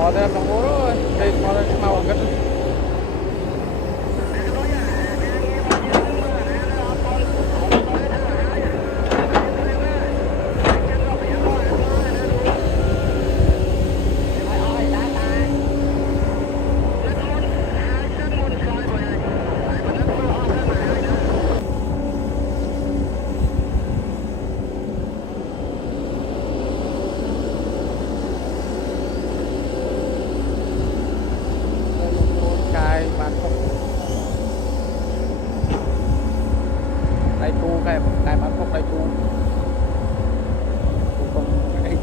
mò ra bằng bố rồi đây mò ra màu gần cái bán không đây tu cái bán không đây tu tu không cái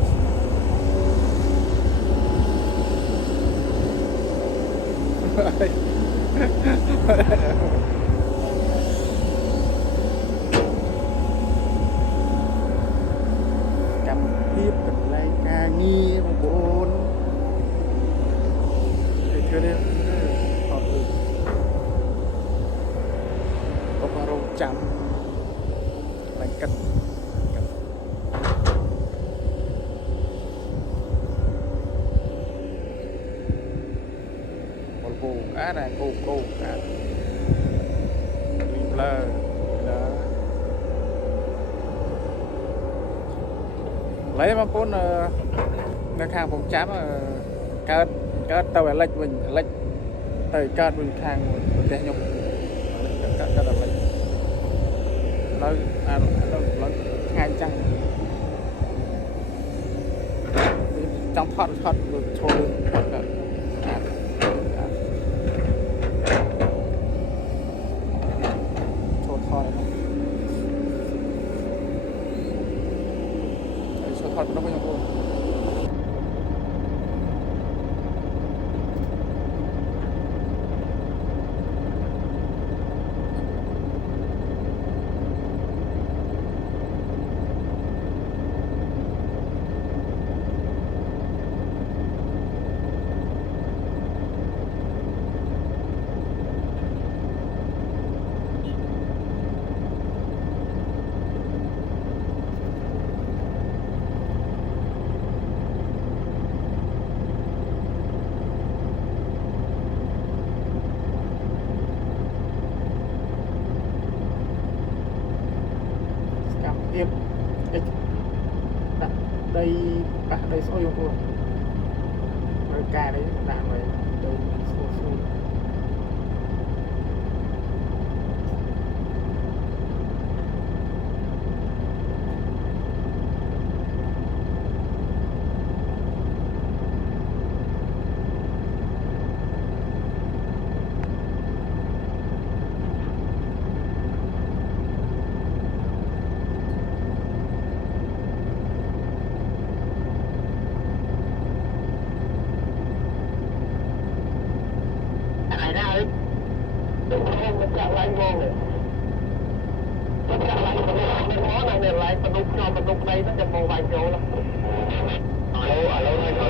cầm tiếp cầm lấy ca nghi một bốn thì chưa đi họ từ có bao râu chấm lạnh cắt một cô cá này cô cá lơ đó lấy mà con ngân hàng phòng chám cát tàu lệch mình lệch tới cát mình hàng một cái nhục cát là lệch nó ngay chăng trong thoát rồi thôi thôi số thoát nó có nhau luôn tiếp đây đây số yêu luôn rồi cà đấy làm rồi đây số chặt lại ngon này chặt lại cái món này lại mình đục đây nó chầm màu vàng chỗ lắm alo